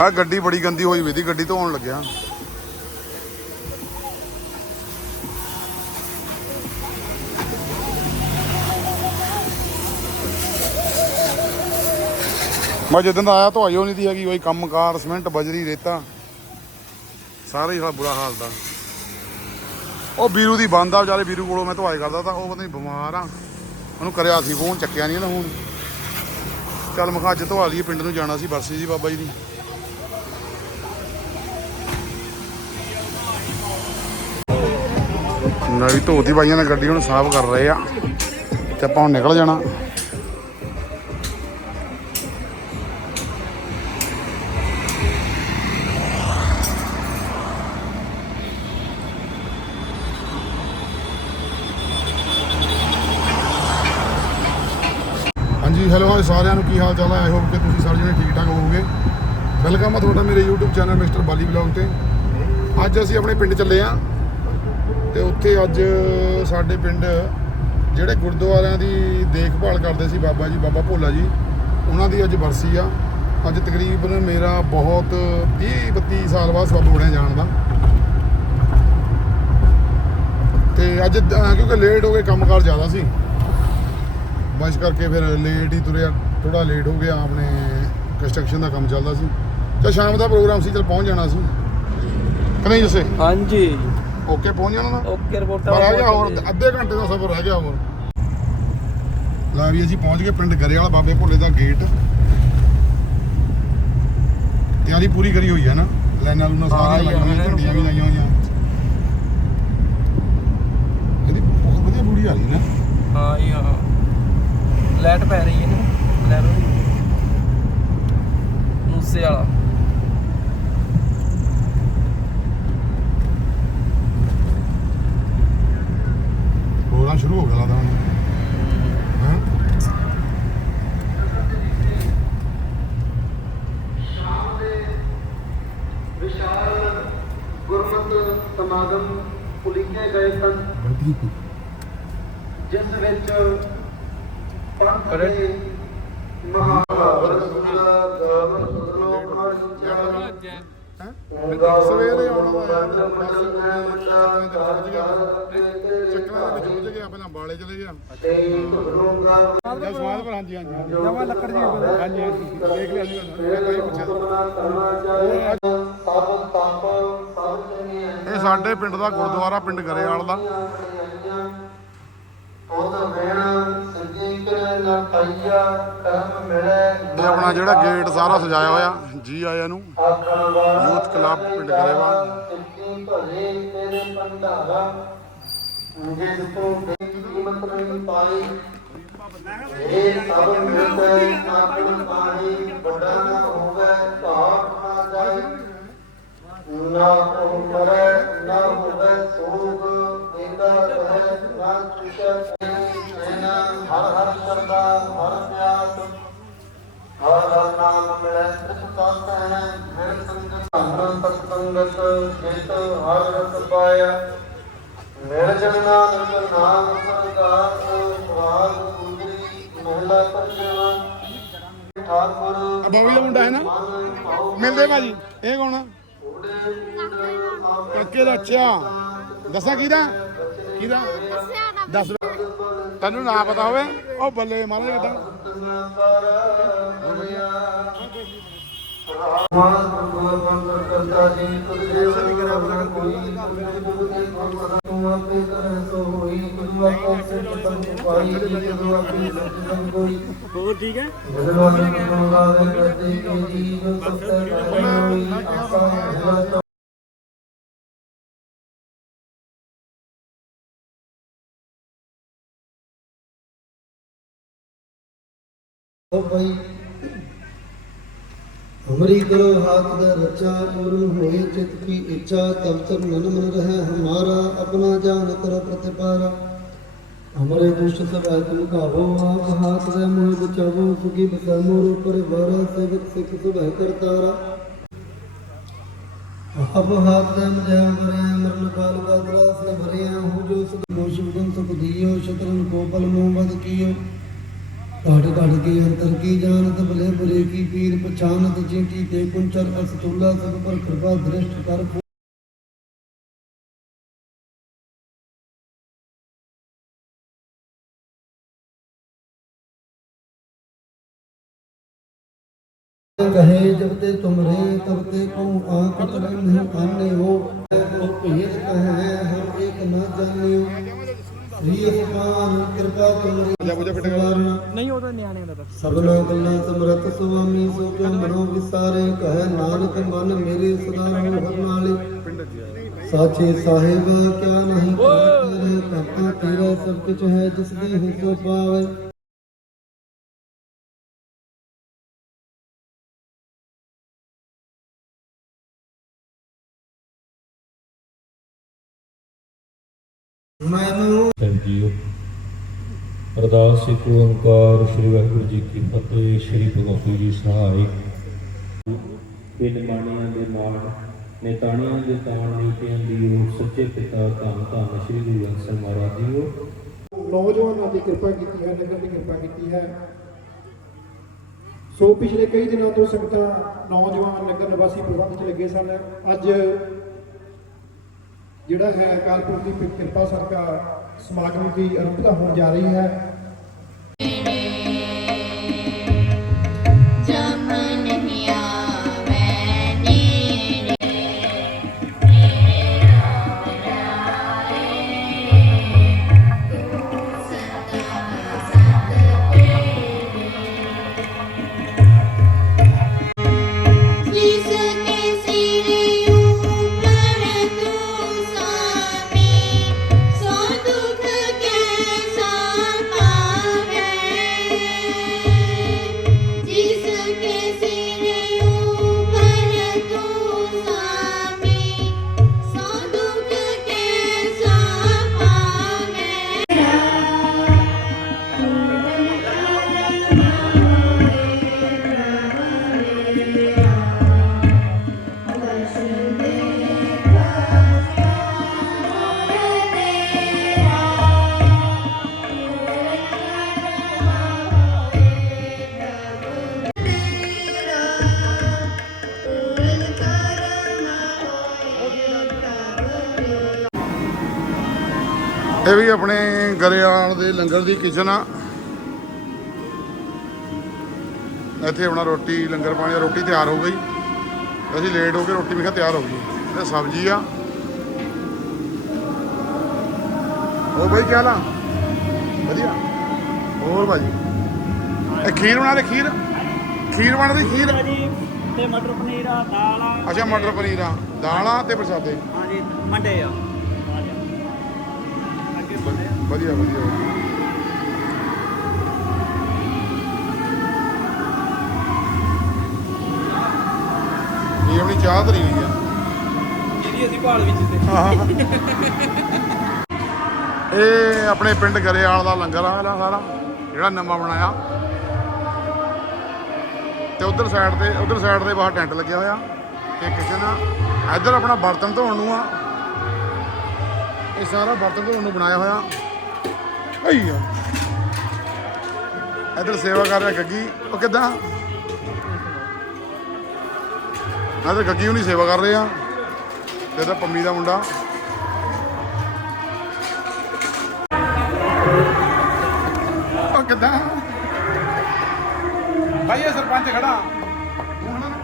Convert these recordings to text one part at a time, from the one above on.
ਆ ਗੱਡੀ ਬੜੀ ਗੰਦੀ ਹੋਈ ਵੀ ਦੀ, ਗੱਡੀ ਧੋਣ ਲੱਗਿਆ। ਮੈਂ ਜਦੋਂ ਦਾ ਆਇਆ ਧੋਈ ਹੋ ਨਹੀਂ ਦੀ ਹੈਗੀ, ਉਹੀ ਕੰਮਕਾਰ ਸਿਮੈਂਟ ਬਜਰੀ, ਰੇਤਾ। ਸਾਰਾ ਹੀ ਬੁਰਾ ਹਾਲ ਦਾ। ਉਹ ਵੀਰੂ ਦੀ ਬੰਦ ਆ, ਵਿਚਾਰੇ ਵੀਰੂ ਕੋਲੋਂ ਮੈਂ ਧਵਾਈ ਕਰਦਾ ਤਾਂ, ਉਹ ਪਤਾ ਨਹੀਂ ਬਿਮਾਰ ਆ। ਉਹਨੂੰ ਕਰਿਆ ਸੀ ਫੋਨ ਚੱਕਿਆ ਨਹੀਂ ਨਾ ਹੁਣ। ਚੱਲ ਮੈਂ ਕਿਹਾ ਅੱਜ ਧਵਾ ਲਈਏ, ਪਿੰਡ ਨੂੰ ਜਾਣਾ ਸੀ, ਬਰਸੀ ਜੀ ਬਾਬਾ ਜੀ ਦੀ। ਨਵੀਂ ਧੋਤੀ ਬਾਈਆਂ ਨੇ ਗੱਡੀ ਹੁਣ ਸਾਫ਼ ਕਰ ਰਹੇ ਆ ਤੇ ਆਪਾਂ ਹੁਣ ਨਿਕਲ ਜਾਣਾ। ਹਾਂਜੀ ਹੈਲੋ ਹਾਂ ਸਾਰਿਆਂ ਨੂੰ, ਕੀ ਹਾਲ ਚਾਲ ਹੈ ਆਈ ਹੋਪ ਕਿ ਤੁਸੀਂ ਸਾਰੇ ਜਣੇ ਠੀਕ ਠਾਕ ਹੋਵੋਗੇ। ਵੈਲਕਮ ਆ ਤੁਹਾਡਾ ਮੇਰੇ YouTube channel mister Bali vlog ਤੇ। ਅੱਜ ਅਸੀਂ ਆਪਣੇ ਪਿੰਡ ਚੱਲੇ ਆ। ਤੇ ਉੱਥੇ ਅੱਜ ਸਾਡੇ ਪਿੰਡ ਜਿਹੜੇ ਗੁਰਦੁਆਰਿਆਂ ਦੀ ਦੇਖਭਾਲ ਕਰਦੇ ਸੀ ਬਾਬਾ ਜੀ, ਬਾਬਾ ਭੋਲਾ ਜੀ, ਉਹਨਾਂ ਦੀ ਅੱਜ ਬਰਸੀ ਆ। ਅੱਜ ਤਕਰੀਬਨ ਮੇਰਾ ਬਹੁਤ 30 32 ਸਾਲ ਬਾਅਦ ਸਬਬ ਬਣਿਆ ਜਾਣ ਦਾ। ਤੇ ਅੱਜ ਕਿਉਂਕਿ ਲੇਟ ਹੋ ਗਏ ਕੰਮਕਾਰ ਜ਼ਿਆਦਾ ਸੀ। ਬਸ ਕਰਕੇ ਫਿਰ ਲੇਟ ਹੀ ਤੁਰਿਆ ਥੋੜਾ ਲੇਟ ਹੋ ਗਿਆ, ਆਪਣੇ ਕੰਸਟਰਕਸ਼ਨ ਦਾ ਕੰਮ ਚੱਲਦਾ ਸੀ। ਤੇ ਸ਼ਾਮ ਦਾ ਪ੍ਰੋਗਰਾਮ ਸੀ, ਚਲ ਪਹੁੰਚ ਜਾਣਾ ਸੀ। ਕਿ ਨਹੀਂ ਹਾਂਜੀ। ਓਕੇ ਪਹੁੰਚ ਜਾਣਾ ਨਾ? ਓਕੇ ਰਿਪੋਰਟਾਂ ਪਰ ਰਹਿ ਗਿਆ ਹੋਰ ਅੱਧੇ ਘੰਟੇ ਦਾ ਸਫ਼ਰ ਰਹਿ ਗਿਆ ਹੋਰ। ਲਾ ਵੀ ਅਸੀਂ ਪਹੁੰਚ ਗਏ ਪਿੰਡ ਗਰੇਵਾਲ ਬਾਬੇ ਭੋਲੇ ਦਾ ਗੇਟ ਤਿਆਰੀ ਪੂਰੀ ਕਰੀ ਹੋਈ ਹੈ ਨਾ? ਲਾਈਨਾਂ ਲੂਨਾਂ ਸਾਰੀਆਂ ਲਾਈਆਂ ਹੋਈਆਂ ਝੰਡੀਆਂ ਵੀ ਲਾਈਆਂ ਹੋਈਆਂ। ਇਹਦੀ ਬਹੁਤ ਵਧੀਆ ਬੂੜੀ ਆ ਰਹੀ ਨਾ। ਹਾਂ ਜੀ ਹਾਂ ਲਾਈਟ ਪੈ ਰਹੀ ਹੈ ਨਾ ਬਲੈਰੋ ਦੀ ਮੂਸੇ ਵਾਲਾ। ਪ੍ਰੋਗਰਾਮ ਸ਼ੁਰੂ ਹੋ ਗਿਆ ਲੱਗਦਾ ਹੁਣ ਹੈਂ? ਵਿਸ਼ਾਲ ਗੁਰਮਤ ਸਮਾਗਮ ਉਲੀਕੇ ਗਏ ਸਨ। ਬੜੀ ਜਿਸ ਵਿੱਚ ਪੰਥ। ਦੇ ਮਹਾਭਾਰਤ ਦਾ ਗਾਵਨ ਸੁਣੋ ਖਰਚਾ ਸਵੇਰੇ ਆਉਣਾ ਦਾ ਯਾਰ ਚੱਕਰਾਂ ਦੇ ਵਿੱਚ ਉਲਝ ਗਿਆ ਪਹਿਲਾਂ ਬਾਲੇ ਚਲੇ ਗਿਆ। ਜਾਂ ਸਵਾਦ ਪਰ ਹਾਂਜੀ ਹਾਂਜੀ। ਜਮਾ ਲੱਕੜ ਜੀ ਹਾਂਜੀ ਹਾਂਜੀ। ਦੇਖ ਲਿਆ ਜੀ ਮੈਂ। ਤਾਂ ਹੀ ਪੁੱਛਿਆ। ਸਭ ਤਪ ਸਭ ਚੰਗੀਆਂ ਇਹ ਸਾਡੇ ਪਿੰਡ ਦਾ ਗੁਰਦੁਆਰਾ ਪਿੰਡ ਗਰੇਵਾਲ ਦਾ। ਉਹਦ ਵੇਣ ਸੰਜੀ ਕਰ ਨਾ ਪਾਈਆ ਕਰਮ ਮਿਲੇ ਤੇ ਆਪਣਾ ਜਿਹੜਾ ਗੇਟ ਸਾਰਾ ਸਜਾਇਆ ਹੋਇਆ ਜੀ ਆਇਆਂ ਨੂੰ। ਯੂਥ ਕਲੱਬ ਪਿੰਡ ਗਰੇਵਾਲ ਸਿੱਖੀ ਭਰੇ ਤੇਰੇ ਭੰਡਾਰਾ। ਜਿਸ ਤੋਂ ਕੀਮਤ ਨਹੀਂ ਪਾਈ ਇਹ ਸਭ ਮਿਲਦੇ ਆਪਣ ਪਾਣੀ ਵੱਡਾ ਨਾ ਹੋਵੇ ਨਾ ਜਾਏ। ਨਾ ਉਹ ਮਰੇ ਨਾ ਹੋਵੇ ਸੋਗ ਇਹਦਾ ਕਹੇ ਨਾ ਚੁਸ਼ੈ ਨਾ ਹਰ ਹਰ ਕਰਦਾ ਹਰ ਪਿਆਸ ਹਰ ਹਰ ਨਾਮ ਮਿਲੇ ਤਿਸ ਤਤ ਹੈ ਫਿਰ ਸੰਗਤ ਧੰਨ ਤਤ ਸੰਗਤ ਜਿਤ ਹਰ ਰਸ ਪਾਇਆ। ਨਿਰਜਨ ਨਾਨਕ ਨਾਮ ਸਰਦਾਰ ਸਵਾਦ ਗੁਜਰੀ ਮਹਿਲਾ ਪੰਜਵਾ ਠਾਕੁਰ ਆ ਬਾਬੀ ਦਾ ਮੁੰਡਾ ਹੈ ਨਾ? ਮਿਲਦੇ ਭਾਜੀ। ਇਹ ਕੌਣ ਆ ਕੜਕੇ ਦਾ ਅੱਛਾ। ਦੱਸਾਂ ਕਿਹਦਾ? ਕਿਹਦਾ? ਦੱਸ ਤੈਨੂੰ ਨਾ ਪਤਾ ਹੋਵੇ, ਉਹ ਬੱਲੇ ਮਹਾਰਾਜ ਕਿਦਾਂ? ਕੋਈ ਤੂੰ ਆਪੇ ਕਰੈ ਸੋ ਹੋਈ ਤੂੰ ਆਪੇ ਸਿਰ ਤਨ ਪਾਈ ਜੀ ਤੂੰ ਆਪੇ ਸਤਿ ਕੋਈ ਹੋਰ ਠੀਕ ਹੈ ਭਗਵਾਨ ਗੁਰੂਆ ਦੇ ਕਰਤੇ ਕੇ ਜੀ ਜੋ ਸਤਿ ਹੋਈ ਆਸਾ ਭਗਵਤ ਓ ਭਾਈ ਹਮਰੀ ਕਰੋ ਹਾਥ ਦਾ ਰਚਾ ਪੂਰਨ ਹੋਏ ਚਿਤ ਕੀ ਇੱਛਾ ਤਬ ਤਕ ਮਨ ਮਨ ਰਹਿ ਹਮਰੇ ਦੁਸ਼ਟ ਸਭ ਤੁਮ ਕਾਹੋ ਆਪ ਹਾਥ ਦੇ ਮੋਹ ਬਚਾਵੋ, ਸੁਖੀ ਬਸਾ ਮੋਰ ਪਰਿਵਾਰ ਸੇਵਕ ਸਿੱਖ ਸਭ ਕਰਤਾਰਾ। ਆਪ ਹਾਥ ਦੇ ਮਜਾ ਮਰੇ ਮਰਨ ਕਾਲ ਦਾ ਦਰਾਸ ਭਰਿਆ ਹੋ ਜੋ ਸੁਖ ਮੋਸ਼ ਸੁਖ ਦੀਓ, ਸ਼ਤਰਨ ਕੋ ਬਲ ਕੀਓ। ਘਾਟ ਘਾਟ ਕੇ ਅੰਤਰ ਕੀ ਜਾਣਤ, ਭਲੇ ਬੁਰੇ ਕੀ ਪੀਰ, ਪਛਾਨਤ ਚੀਂਟੀ ਤੇ ਕੁੰਚਰ ਅਸਤੂਲਾ, ਸਭ ਪਰ ਕਿਰਪਾ ਦ੍ਰਿਸ਼ਟ ਕਰ ਕਹੇ ਜਬ ਤੇ ਤੁਮਰੇ ਤਬ ਤੇ ਕਉ ਆਕਤ ਨਹੀਂ ਆਨੇ ਹੋ ਉਹ ਭੇਦ ਕਹੈ ਹਮ ਇੱਕ ਨਾ ਜਾਣਿਓ। ਸ੍ਰੀ ਅਸਮਾਨ ਕਿਰਪਾ ਤੁਮਰੀ ਜਾ ਬੁਝਾ ਪਿੱਟ ਨਹੀਂ ਉਹ ਤਾਂ ਨਿਆਣਿਆਂ ਦਾ ਤਾਂ ਸਭਨਾ ਗੱਲਾਂ ਸਮਰਤ ਸੁਆਮੀ ਸੋ ਕਿਉ ਮਨੋ ਵਿਸਾਰੇ। ਕਹੈ ਨਾਨਕ ਮਨ ਮੇਰੇ ਸਦਾ ਰਹੋ ਹਰ ਨਾਲੇ। ਸਾਚੇ ਸਾਹਿਬ ਕਿਆ ਨਹੀਂ ਕਰੇ ਕਰਤਾ ਤੇਰਾ ਸਭ ਕੁਝ ਹੈ ਜਿਸ ਦੀ ਹੈ ਸੋ ਪਾਵੇ। ਮੈਨੂੰ ਜੀਓ ਅਰਦਾਸ ਸਿੱਖ ਓੰਕਾਰ ਸ੍ਰੀ ਵਾਹਿਗੁਰੂ ਜੀ ਕੀ ਫਤਿਹ ਸ੍ਰੀ ਭਗਵਤੀ ਜੀ ਸਹਾਈ ਇਹ ਨਿਮਾਣਿਆਂ ਦੇ ਮਾਣ ਨੇਤਾਣਿਆਂ ਦੇ ਤਾਣ ਨੀਤਿਆਂ ਦੀ ਉਹ ਸੱਚੇ ਪਿਤਾ ਧੰਨ ਧੰਨ ਸ੍ਰੀ ਗੁਰੂ ਗ੍ਰੰਥ ਸਾਹਿਬ ਮਹਾਰਾਜ ਜੀ ਉਹ ਨੌਜਵਾਨਾਂ ਦੀ ਕਿਰਪਾ ਕੀਤੀ ਹੈ ਨਗਰ ਦੀ ਕਿਰਪਾ ਕੀਤੀ ਹੈ। ਸੋ ਪਿਛਲੇ ਕਈ ਦਿਨਾਂ ਤੋਂ ਸੰਗਤਾਂ ਨੌਜਵਾਨ ਨਗਰ ਨਿਵਾਸੀ ਪ੍ਰਬੰਧ 'ਚ ਲੱਗੇ ਸਨ। ਅੱਜ ਜਿਹੜਾ ਹੈ ਕਾਰਪੁਰ ਦੀ ਕਿਰਪਾ ਸਦਕਾ ਸਮਾਗਮ ਦੀ ਆਰੰਭਤਾ ਹੋਣ ਜਾ ਰਹੀ ਹੈ। ਇਹ ਵੀ ਆਪਣੇ ਗਰੇਵਾਲ ਦੇ ਲੰਗਰ ਦੀ ਕਿਚਨ ਆ। ਇੱਥੇ ਆਪਣਾ ਰੋਟੀ ਲੰਗਰ ਪਾਣੀ ਰੋਟੀ ਤਿਆਰ ਹੋ ਗਈ। ਅਸੀਂ ਲੇਟ ਹੋ ਕੇ ਰੋਟੀ ਵੀ ਖਾ ਤਿਆਰ ਹੋ ਗਈ। ਤੇ ਸਬਜ਼ੀ ਆ। ਉਹ ਬਈ ਕਿਆ ਲਾ ਵਧੀਆ। ਹੋਰ ਭਾਜੀ? ਇਹ ਖੀਰ ਬਣਾ ਦੇ ਖੀਰ? ਖੀਰ ਬਣਾ ਦੇ ਖੀਰ? ਤੇ ਮਟਰ ਪਨੀਰ ਆ ਦਾਲ ਆ। ਅੱਛਾ ਮਟਰ ਪਨੀਰ ਆ। ਦਾਲਾਂ ਤੇ ਪ੍ਰਸ਼ਾਦੇ। ਹਾਂਜੀ ਮੰਡੇ ਆ। ਵਧੀਆ ਵਧੀਆ। ਇਹ ਆਪਣੀ ਚਾਹ ਧਰੀ ਹੋਈ ਆ। ਜਿਹਦੀ ਅਸੀਂ ਭਾਲ ਵਿੱਚ ਤੇ ਇਹ ਆਪਣੇ ਪਿੰਡ ਗਰੇਵਾਲ ਦਾ ਲੰਗਰ ਆ ਇਹਦਾ ਸਾਰਾ ਜਿਹੜਾ ਨਵਾਂ ਬਣਾਇਆ। ਤੇ ਉਧਰ ਸਾਈਡ ਤੇ ਉਧਰ ਸਾਈਡ ਦੇ ਬਾਹਰ ਟੈਂਟ ਲੱਗਿਆ ਹੋਇਆ। ਤੇ ਕਿਚਨ ਆ। ਇੱਧਰ ਆਪਣਾ ਬਰਤਨ ਧੋਣ ਨੂੰ ਆ। ਇਹ ਸਾਰਾ ਬਰਤਨ ਧੋਣ ਨੂੰ ਬਣਾਇਆ ਹੋਇਆ। ਹਈ ਆ। ਇੱਧਰ ਸੇਵਾ ਕਰ ਰਿਹਾ ਗੱਗੀ। ਉਹ ਕਿਦਾਂ? ਇੱਧਰ ਗੱਗੀ ਹੁਣੀ ਸੇਵਾ ਕਰ ਰਹੇ। ਆ ਤੇ ਇਹਦਾ ਪੰਮੀ ਦਾ ਮੁੰਡਾ। ਉਹ ਕਿੱਦਾਂ? ਭਾਈ ਇਹ ਸਰਪੰਚ ਖੜਾ। ਤੂੰ ਖੜਾ ਨਾ।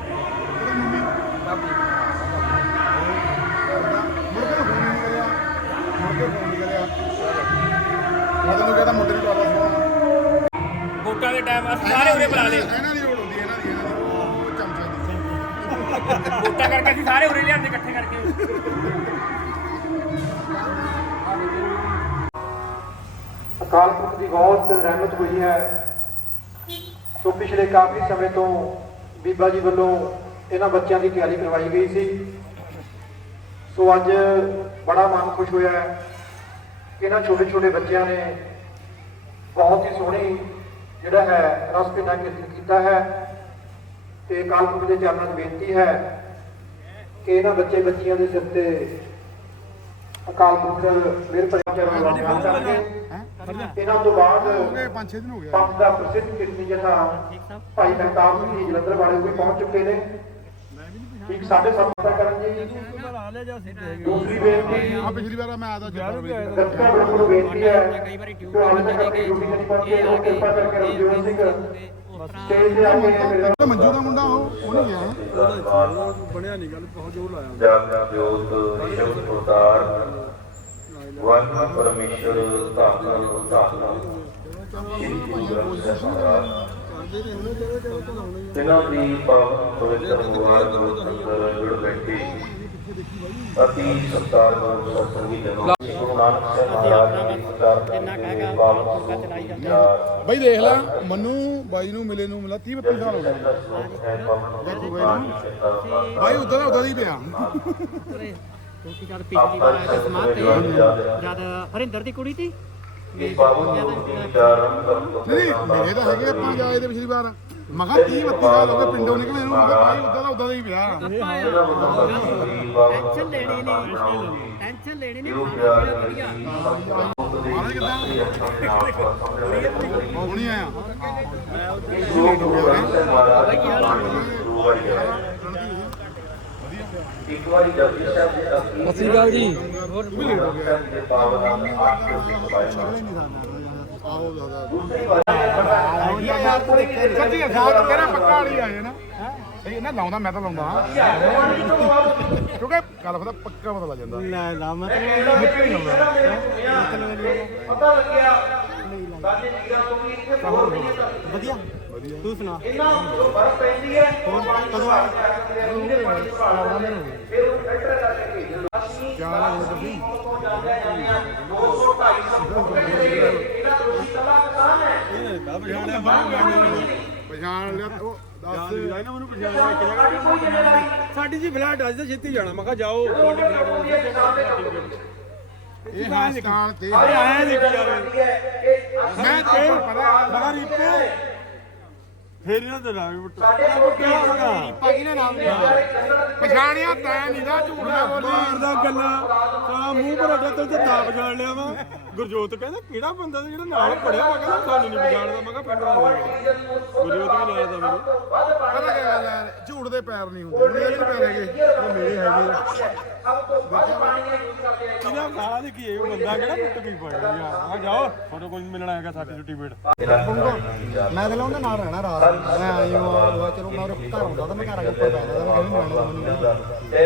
ਉਹਦੀ ਮੰਮੀ। ਮੁੜ ਕੇ ਫੋਨ ਨਹੀਂ ਕਰਿਆ। ਮੁੜ ਕੇ ਫੋਨ ਨਹੀਂ ਕਰਿਆ। ਮੈਂ ਤੈਨੂੰ ਕਹਿੰਦਾ ਮੁੰਡੇ ਨੂੰ ਕਾਲਾ ਫੋਨ ਵੋਟਾਂ ਦੇ ਟਾਈਮ ਅਸੀਂ ਸਾਰੇ ਉਰੇ ਬੁਲਾ ਲਏ। ਇਹਨਾਂ ਦੀ ਲੋੜ ਹੁੰਦੀ ਹੈ ਇਹਨਾਂ ਦੀ ਇਹਨਾਂ ਦੀ। ਉਹ ਚਮਚਾ ਦੀ। ਵੋਟਾਂ ਕਰਕੇ ਅਸੀਂ ਸਾਰੇ ਉਰੇ ਲਿਆਂਦੇ ਇਕੱਠੇ ਕਰਕੇ। ਅਕਾਲ ਪੁਰਖ ਦੀ ਬਹੁਤ ਰਹਿਮਤ ਹੋਈ ਹੈ। ਸੋ ਪਿਛਲੇ ਕਾਫੀ ਸਮੇਂ ਤੋਂ ਬੀਬਾ ਜੀ ਵੱਲੋਂ ਇਹਨਾਂ ਬੱਚਿਆਂ ਦੀ ਤਿਆਰੀ ਕਰਵਾਈ ਗਈ ਸੀ। ਸੋ ਅੱਜ ਬੜਾ ਮਨ ਖੁਸ਼ ਹੋਇਆ ਹੈ। ਇਹਨਾਂ ਛੋਟੇ ਛੋਟੇ ਬੱਚਿਆਂ ਨੇ ਬਹੁਤ ਹੀ ਸੋਹਣੀ ਜਿਹੜਾ ਹੈ ਰਸ ਕੀਰਤਨ ਕੀਤਾ ਹੈ ਤੇ ਅਕਾਲ ਪੁਰਖ ਦੇ ਚਰਨਾਂ 'ਚ ਬੇਨਤੀ ਹੈ ਕਿ ਇਹਨਾਂ ਬੱਚੇ ਬੱਚੀਆਂ ਦੇ ਸਿਰ ਤੇ ਅਕਾਲ ਪੁਰਖ ਮੇਰ ਪਰਿਵਾਰ ਨੂੰ ਆਗਿਆ ਕਰਨਗੇ ਇਹਨਾਂ ਤੋਂ ਬਾਅਦ ਹੋ ਗਏ 5-6 ਦਿਨ ਹੋ ਗਏ। ਪੰਥ ਦਾ ਪ੍ਰਸਿੱਧ ਕੀਰਤਨੀ ਜਥਾ ਭਾਈ ਮਹਿਤਾਬ ਸਿੰਘ ਜੀ ਜਲੰਧਰ ਵਾਲੇ ਵੀ ਪਹੁੰਚ ਚੁੱਕੇ ਨੇ। ਠੀਕ ਸਾਡੇ ਸਭਾ ਕਰਨ ਜੀ ਦੂਸਰੀ ਬੇਨਤੀ ਆ ਪਿਛਲੀ ਵਾਰ ਮੈਂ ਆਦਾ ਜੱਟਾ ਵਿੱਚ ਗੱਤਕਾ ਗਰੁੱਪ ਨੂੰ ਬੇਨਤੀ ਹੈ ਕਿ ਹਾਲੇ ਤੱਕ ਆਪਣੀ ਡਿਊਟੀ ਤੇ ਨਹੀਂ ਪਹੁੰਚੇ ਉਹ ਕਿਰਪਾ ਕਰਕੇ ਰਵਜੋਤ ਸਿੰਘ ਸਟੇਜ ਤੇ ਆ ਕੇ ਮੇਰੇ ਉਹ ਮੰਜੂ ਦਾ ਮੁੰਡਾ ਉਹ ਉਹ ਨਹੀਂ ਗਿਆ ਜਾਗਦਾ ਜੋਤ ਸ਼ਿਵ ਅਵਤਾਰ ਵਾਹਿਗੁਰੂ ਪਰਮੇਸ਼ਰ ਧੰਨ ਧੰਨ ਸ਼੍ਰੀ ਗੁਰੂ ਗ੍ਰੰਥ ਸਾਹਿਬ ਜਿਨ੍ਹਾਂ ਦੀ ਪਾਵਨ ਪਵਿੱਤਰ ਮੁਬਾਰਕ ਅੰਦਰ ਜੁੜ ਬੈਠੇ। ਅਤੀ ਸਤਿਕਾਰਯੋਗ ਸਤਸੰਗੀ ਜਨੋ ਗੁਰੂ ਨਾਨਕ ਸਾਹਿਬ ਮਹਾਰਾਜ ਪਾਵਨ ਬਾਈ ਦੇਖ ਲੈ ਮੰਨੂ ਬਾਈ ਨੂੰ ਮਿਲੇ ਨੂੰ ਮਿਲਾ 30 32 ਸਾਲ ਹੋ ਗਏ। ਬਾਈ ਉਦਾਂ ਦਾ। ਉਦਾਂ ਦਾ ਹੀ ਪਿਆ। ਕਿਉਂਕਿ ਜਦ ਪਿਛਲੀ ਵਾਰ ਆਇਆ ਤਾਂ ਸਮਾਧ ਤੇ ਜਦ ਹਰਿੰਦਰ ਦੀ ਕੁੜੀ ਸੀ ਇਹ ਗੁਰੂ ਜੀ ਕਰਤੋ ਨਹੀਂ ਮੇਰੇ ਤਾਂ ਹੈਗੇ ਆਪਾਂ ਜਾਏ ਤੇ ਪਿਛਲੀ ਵਾਰ। ਮਗਾ 30 32 ਸਾਲ ਹੋ ਗਏ ਪਿੰਡੋਂ ਨਿਕਲੇ ਨੂੰ ਮੈਂ ਕਿਹਾ ਬਾਈ ਉਦਾਂ ਦਾ ਉਦਾਂ ਦਾ ਹੀ ਪਿਆ ਟੈਨਸ਼ਨ ਲੈਣੀ ਨਹੀਂ ਟੈਨਸ਼ਨ ਲੈਣੀ ਨਹੀਂ ਮਹਾਰਾਜ ਕਿੱਦਾਂ ਹੁਣ ਆਇਆ। ਇੱਕ ਵਾਰੀ ਜਪਜੀ ਸਾਹਿਬ ਦੇ ਅਖੀਰ ਸਤਿ ਸ਼੍ਰੀ ਅਕਾਲ ਜੀ। ਹੋਰ ਵੀ ਲੇਟ ਹੋ ਗਿਆ ਦੇ ਪਾਵਨ ਆਪ ਸਿਖਾਇਆ ਆਹੋ ਦਾਦਾ ਦੂਸਰੀ ਵਾਰ ਸੱਚੀ ਸਾਥ ਤੇਰਾ ਪੱਕਾ ਵਾਲੀ ਆਏ ਨਾ ਇਹ ਨਾ ਲਾਉਂਦਾ ਮੈਂ ਤਾਂ ਲਾਉਂਦਾ ਕਿਉਂਕਿ ਗੱਲ ਪਤਾ ਪੱਕਾ ਪਤਾ ਲੱਗ ਜਾਂਦਾ ਲੈ ਲਾ ਮਤਲਬ ਨਿਕਲ ਹੀ ਆਉਂਦਾ ਪਤਾ ਲੱਗਿਆ ਸਾਡੇ ਵੀਰਾਂ ਤੋਂ ਵੀ ਇੱਥੇ ਬਹੁਤ ਵਧੀਆ ਤੂੰ ਸੁਣਾ। ਇਹਨਾਂ ਨੂੰ ਬਰਫ਼ ਪੈਂਦੀ ਹੈ ਹੋਰ ਕਦੋਂ ਫਿਰ ਉਹ ਫਿਲਟਰ ਕਰਕੇ ਭੇਜਣਾ ਅਸੀਂ ਕਿਆ ਹਾਲ ਹੈ ਤੁਸੀਂ 200 250 ਇਹਨਾਂ ਤੋਂ ਅਸੀਂ ਕਲਾ ਕਿਸਾਨ ਹੈ। ਪਛਾਣ ਲਿਆ ਉਹ ਦੱਸ। ਮੈਨੂੰ ਪਛਾਣਿਆ ਇੱਕ ਜਗ੍ਹਾ ਸਾਡੀ ਜੀ ਫਲੈਟ ਅੱਜ ਤਾਂ ਛੇਤੀ ਜਾਣਾ। ਮੈਂ ਕਿਹਾ ਜਾਓ ਤੁਹਾਡੀ ਫਲੈਟ ਇਹ ਹਸਪਤਾਲ ਤੇ ਆਇਆ ਦੇਖੀ ਜਾਵੇ। ਮੈਂ ਤੇ ਪਤਾ ਬੜਾ ਰੀਪੇ ਫੇਰ ਇਹਨਾਂ ਦਾ ਨਾਮ ਵੀ ਸਾਡੇ ਕੋਲ ਕਿਹਾ ਹੋਣਾ ਪਾਗੀ ਨੇ ਨਾਮ ਲਿਆ। ਪਛਾਣਿਆ ਤੈਂ ਨਹੀਂ ਦਾ ਝੂਠ ਨਾ ਬੋਲੀ। ਮਾਰਦਾ ਗੱਲਾਂ ਸਾਲਾ ਮੂੰਹ ਪਰ ਅੱਡਾ ਤੇ ਤਾਂ ਪਛਾਣ ਲਿਆ ਵਾ। ਗੁਰਜੋਤ ਕਹਿੰਦਾ ਕਿਹੜਾ ਬੰਦਾ ਸੀ ਜਿਹੜਾ ਨਾਲ ਪੜਿਆ ਵਾ? ਕਹਿੰਦਾ ਸਾਨੂੰ ਨਹੀਂ ਪਛਾਣਦਾ ਮੈਂ ਕਿਹਾ ਪਿੰਡ ਦਾ ਗੁਰਜੋਤ ਵੀ ਨਾਲ ਦਾ ਮੈਨੂੰ ਪਤਾ ਕੀ ਗੱਲ ਹੈ? ਝੂਠ ਦੇ ਪੈਰ ਨਹੀਂ ਹੁੰਦੇ। ਮੇਰੇ ਵੀ ਪੈਰ ਹੈਗੇ। ਉਹ ਮੇਰੇ ਹੈਗੇ ਕਿਹਦਾ ਸਾਲਾ ਦੇ ਕੀ ਇਹ ਬੰਦਾ ਕਿਹੜਾ ਪੁੱਟ ਵੀ ਯਾਰ ਆ ਜਾਓ ਫੋਟੋ ਕੋਈ ਮਿਲਣਾ ਹੈਗਾ ਸਾਡੀ ਸਰਟੀਫਿਕੇਟ ਮੈਂ ਤਾਂ ਉਹਦੇ ਨਾਲ ਰਹਿਣਾ ਰਾਤ ਮੈਂ ਆਈ ਹਾਂ ਚਲੋ ਮੈਂ ਉਹ ਘਰ ਹੁੰਦਾ ਤਾਂ ਮੈਂ ਘਰ ਆ ਕੇ ਪੈ ਜਾਂਦਾ ਮੈਂ ਕਹਿੰਦਾ ਦਾ ਮੈਨੂੰ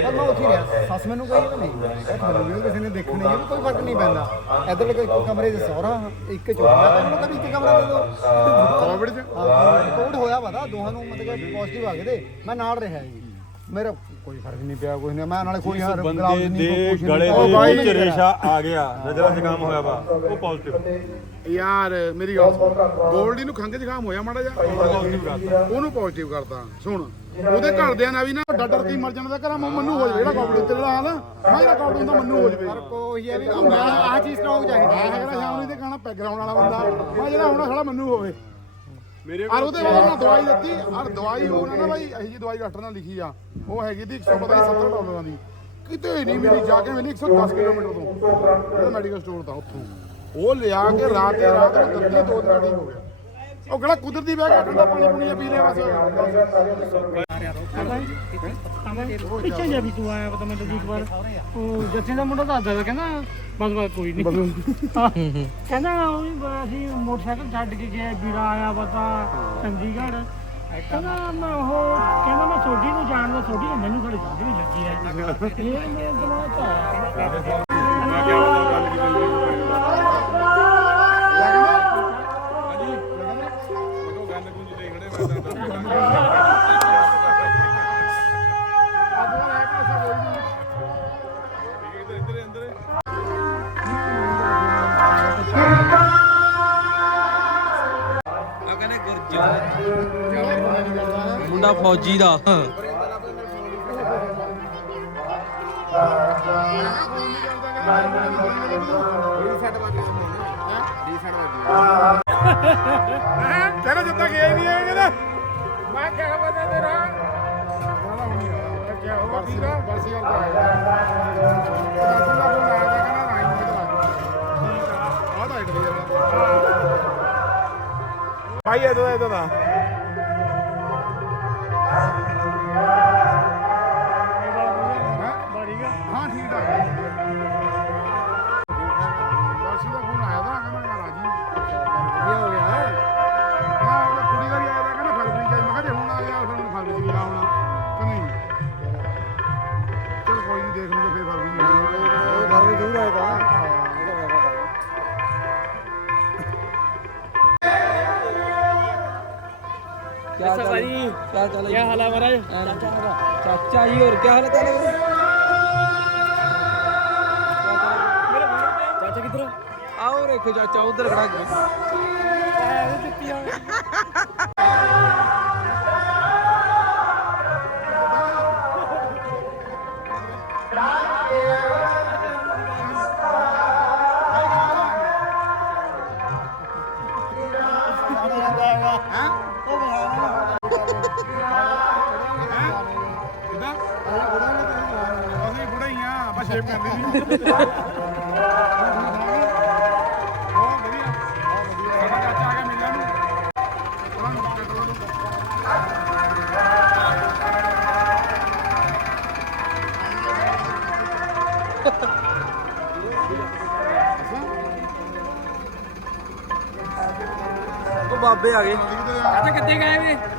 ਪਰ ਮੈਂ ਉੱਥੇ ਰਿਹਾ। ਸੱਸ ਮੈਨੂੰ ਕਹੀ ਨਹੀਂ ਤੁਹਾਨੂੰ ਵੀ ਕਿਸੇ ਨੇ ਦੇਖਣੀ ਹੈ ਕੋਈ ਫ਼ਰਕ ਨਹੀਂ ਪੈਂਦਾ। ਇੱਧਰ ਇੱਕ ਕਮਰੇ 'ਚ ਸਹੁਰਾ ਇੱਕ ਚੋਲਾ ਤਾਂ ਮੈਨੂੰ ਕਦੀ ਇੱਕ ਕਮਰਾ ਦੇ ਦਿਓ ਕੋਵਿਡ ਚ? ਕੋਡ ਹੋਇਆ ਵਾ ਦਾ ਦੋਹਾਂ ਨੂੰ ਮਤਲਬ ਪੋਜ਼ਿਟਿਵ ਆ ਗਏ ਤੇ ਮੈਂ ਨਾਲ ਰਿਹਾ ਜੀ। ਮੇਰਾ ਕੋਈ ਫ਼ਰਕ ਨਹੀਂ ਪਿਆ ਕੋਈ ਨਹੀਂ। ਮੈਂ ਨਾਲੇ ਕੋਈ ਹਰ ਬੰਦੇ ਦੇ ਗਲੇ ਉਹ ਦੇ ਵਿੱਚ ਰੇਸ਼ਾ ਆ ਗਿਆ ਨਜ਼ਰਾਂ ਜ਼ੁਕਾਮ ਹੋਇਆ ਵਾ ਉਹ ਪੋਜ਼ਿਟਿਵ ਯਾਰ ਮੇਰੀ ਗੱਲ ਸੁਣ। ਗੋਲਡੀ ਨੂੰ ਖੰਘ ਜ਼ੁਕਾਮ ਹੋਇਆ ਮਾੜਾ ਜਿਹਾ। ਉਹਨੂੰ ਪੋਜ਼ਿਟਿਵ ਕਰਤਾ। ਸੁਣ ਉਹਦੇ ਘਰਦਿਆਂ ਨਾਲ ਵੀ ਨਾ ਡਰ ਡਰ ਕੇ ਹੀ ਮਰ ਜਾਣਾ ਦਾ ਘਰਾਂ ਮੰਨੂ ਹੋ ਜਾਵੇ ਜਿਹੜਾ ਕੋਵਿਡ ਤੇ ਜਿਹੜਾ ਆ, ਮੈਂ ਜਿਹੜਾ ਕੋਵਿਡ ਹੁੰਦਾ ਮੰਨੂ ਹੋ ਜਾਵੇ। ਕੋਈ ਇਹ ਵੀ ਮੈਂ ਆਹ ਚੀਜ਼ ਸਟ੍ਰੋਂਗ ਚਾਹੀਦੀ ਮੈਂ ਹੈਗਾ ਸ਼ਾਮ ਨੂੰ ਤੇ ਕਹਣਾ ਪੈਗ ਲਾਉਣ ਵਾਲਾ ਬੰਦਾ ਮੈਂ ਜਿਹੜਾ ਹੁਣ ਸਾਲਾ ਮੰਨੂ ਹੋਵੇ। ਮੇਰੇ ਔਰ ਉਹਦੇ ਬਾਅਦ ਉਹਨਾਂ ਦਵਾਈ ਦਿੱਤੀ। ਔਰ ਦਵਾਈ ਉਹਨਾਂ ਨੇ ਬਾਈ ਇਹੀ ਜੀ ਦਵਾਈ ਡਾਕਟਰ ਨੇ ਲਿਖੀ ਆ। ਉਹ ਹੈਗੀ ਦੀ 170 ਡਾਲਰਾਂ ਦੀ। ਕਿਤੇ ਨਹੀਂ ਮਿਲੀ ਜਾ ਕੇ ਮਿਲੀ 110 ਕਿਲੋਮੀਟਰ ਤੋਂ। ਜਿਹੜਾ ਮੈਡੀਕਲ ਸਟੋਰ ਦਾ ਉੱਥੋਂ। ਉਹ ਲਿਆ ਕੇ ਰਾਤ ਦੇ ਰਾਤ ਨੂੰ ਦਿੱਤੀ ਦੋ ਦਿਨਾਂ ਠੀਕ ਹੋ ਗਿਆ। ਉਹ ਕਿਹੜਾ ਕੁਦਰਤੀ ਬਹਿ ਕੇ ਠੰਡਾ ਪਾਣੀ ਪੁਣੀ ਪੀ ਲਿਆ ਬਸ। ਪਿੱਛੇ ਜਾ ਵੀ ਤੂੰ ਆਇਆ ਪਤਾ ਮੈਨੂੰ ਇੱਕ ਵਾਰ। ਉਹ ਜੱਥੇ ਦਾ ਮੁੰਡਾ ਦੱਸਦਾ ਕਹਿੰਦਾ ਬਸ ਬਸ ਕੋਈ ਨਹੀਂ ਕਹਿੰਦਾ ਉਹ ਵੀ ਬ- ਅਸੀਂ ਮੋਟਰਸਾਈਕਲ ਛੱਡ ਕੇ ਗਿਆ ਵੀਰਾ ਆਇਆ ਪਤਾ ਚੰਡੀਗੜ੍ਹ। ਕਹਿੰਦਾ ਮੈਂ ਉਹ ਕਹਿੰਦਾ ਮੈਂ ਸੋਢੀ ਨੂੰ ਜਾਣਦਾ ਸੋਢੀ ਨੂੰ ਮੈਨੂੰ ਥੋੜੀ ਸਮਝ ਨਹੀਂ ਲੱਗੀ ਹੈ। ਇਹ ਮੇਰੇ ਦਿਮਾਗ 'ਚ ਆਇਆ। ਮੁੰਡਾ ਫੌਜੀ ਦਾ। ਤੇਰਾ ਜਿੱਦਾਂ ਗਿਆ ਨਹੀਂ ਹੈ ਕਿਹਦਾ ਮੈਂ ਕਿਹਾ ਬੰਦਾ ਤੇਰਾ। ਕਿਹਾ ਹੋਰ ਠੀਕ ਆ? ਬਸ ਯਾਰ ਦਾ ਆਇਆ ਭਾਈ ਇਹਦਾ ਇਹਦਾ ਦਾ ਹਾਂ, ਠੀਕ ਠਾਕ ਦਰਸ਼ੀ ਦਾ ਫੋਨ ਆਇਆ ਤਾਂ ਕਹਿੰਦਾ ਮੈਂ ਰਾਜੀ ਕੀ ਹੋ ਗਿਆ ਹਾਂ ਉਹ ਕੁੜੀ ਦਾ ਵੀ ਆਇਆ ਤਾਂ ਕਹਿੰਦਾ ਫਰਵਰੀ ਚ ਮੈਂ ਕਿਹਾ ਜੇ ਹੁਣ ਆ। ਗਿਆ ਫਿਰ ਹੁਣ ਫਰਵਰੀ ਚ ਆਉਣਾ ਕਿ ਨਹੀਂ ਚਲ ਕੋਈ ਨਹੀਂ ਦੇਖ ਲੂਗੇ ਫਿਰ ਫਰਵਰੀ ਚ ਫਰਵਰੀ ਜ਼ਰੂਰ ਆਏਗਾ क्या चल क्या चल क्या हाल है महाराज चाचा चाचा जी और क्या हाल है तेरे चाचा किधर आओ रेखो चाचा उधर खड़ा ਸ਼ੇਪ ਕਰਦੇ ਆ ਗਏ। ਮਿਲਣ ਨੂੰ ਉਹਨਾਂ ਨੂੰ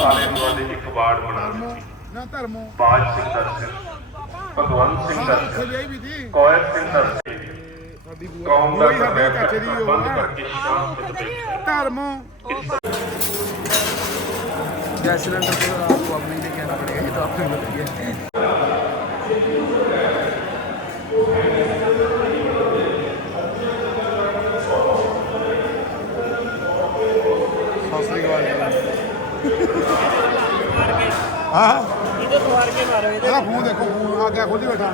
ਦੀ ਉਹਦੇ ਸਾਰੇ ਦੁਆਲੇ ਇੱਕ ਬਾੜ ਬਣਾ ਦਿੱਤੀ ਨਾ ਧਰਮੋਂ ਬਾਜ ਸਿੰਘ ਦਾ ਸਿਰ ਭਗਵੰਤ ਸਿੰਘ ਦਾ ਇੱਥੇ ਸਿਰ ਵਿਆਹੀ ਵੀ ਸੀ ਕੋਇਰ ਸਿੰਘ ਦਾ ਸਿਰ ਸਾਡੀ ਬੂਆ ਕੌਮ ਦਾ ਉਹੀ ਸਾਡੇ ਕਰਨਾ ਚਾਚੇ ਦੀ ਉਹ ਬੰਦ ਆ। ਕਰਕੇ ਸ਼ਾਂਤ ਤੇ ਧਰਮੋਂ गैस सिलेंडर तो आपको अपने लिए कहना पड़ेगा ये तो आपको बताइए ਹਾਂ। ਇਹਦੇ ਸਵਾਰ ਕੇ ਮਾਰੋ ਇਹਦਾ ਫੋਨ ਦੇਖੋ ਫੋਨ ਆ ਗਿਆ ਖੋਲੀ ਬੈਠਾ।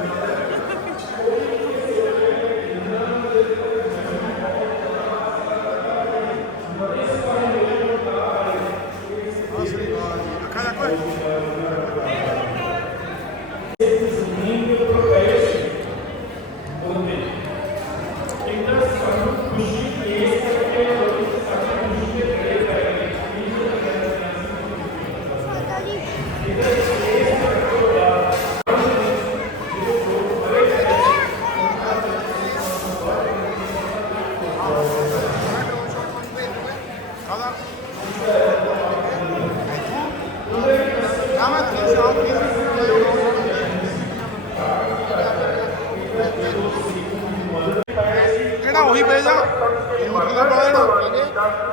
ਕਿਹੜਾ ਉਹੀ ਪੇਜ ਆ? ਯੂਥ ਕਲੱਬ ਵਾਲਾ ਜਿਹੜਾ?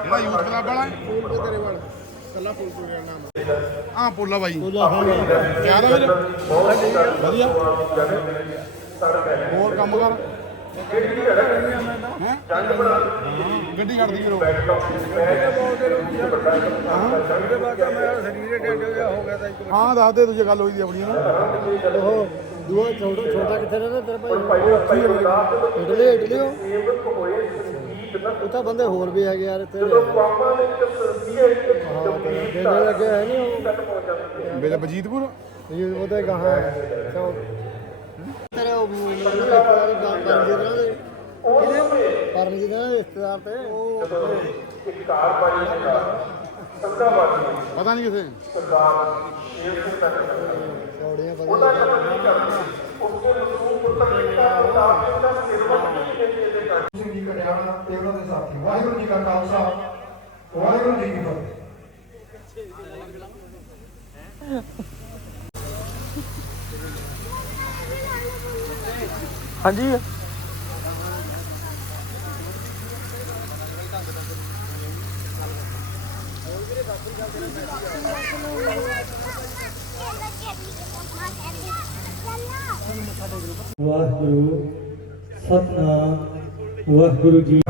ਜਿਹੜਾ ਯੂਥ ਕਲੱਬ ਵਾਲਾ ਤੇਰੇ ਕੱਲਾ ਨਾਮ ਹਾਂ ਪੋਲਾ ਬਾਈ। ਪੋਲਾ ਹਾਂ। ਯਾਦ ਆ ਵੀਰ? ਵਧੀਆ। ਹੋਰ ਕੰਮ ਕਰ? ਗੱਡੀ ਕੱਢਦੀ ਕਰੋ ਹਾਂ ਦੱਸ ਦੇ ਤੁਝੇ ਗੱਲ ਹੋਈ ਦੀ ਆਪਣੀ ਨਾ ਉਹ ਦੂਆ ਛੋਟਾ ਛੋਟਾ ਕਿੱਥੇ ਰਹਿੰਦਾ ਤੇਰਾ ਭਾਈ? ਇਟਲੀ ਇਟਲੀ ਉਹ ਤਾਂ ਬੰਦੇ ਹੋਰ ਵੀ ਹੈਗੇ ਯਾਰ ਇੱਥੇ। ਜਿਹੜੇ ਲੱਗੇ ਹੈ ਨਹੀਂ ਮੇਰੇ ਬਜੀਤਪੁਰ ਉਹ। ਇਹ ਉਹਦੇ ਗਾਹਾਂ ਤੇਰੇ ਉਹ ਰਿਸ਼ਤੇਦਾਰ ਪਰਮਜੀਤ ਨਾਲ ਦੇ ਪਰਮਜੀਤ ਨਾਲ ਦੇ ਰਿਸ਼ਤੇਦਾਰ ਤੇ। ਉਹ ਪਤਾ ਨਹੀਂ ਕਿਸੇ ਚੌੜੀਆਂ ਪਤਾ ਸਿੰਘ ਜੀ ਕਟਿਆਣਾ ਤੇ ਉਹਨਾਂ ਦੇ ਸਾਥੀ। ਵਾਹਿਗੁਰੂ ਜੀ ਕਾ ਖਾਲਸਾ। ਵਾਹਿਗੁਰੂ ਜੀ ਕੀ ਫਤਿਹ। ਹਾਂਜੀ। ਵਾਹਿਗੁਰੂ ਸਤਨਾਮ ਵਾਹਿਗੁਰੂ ਜੀ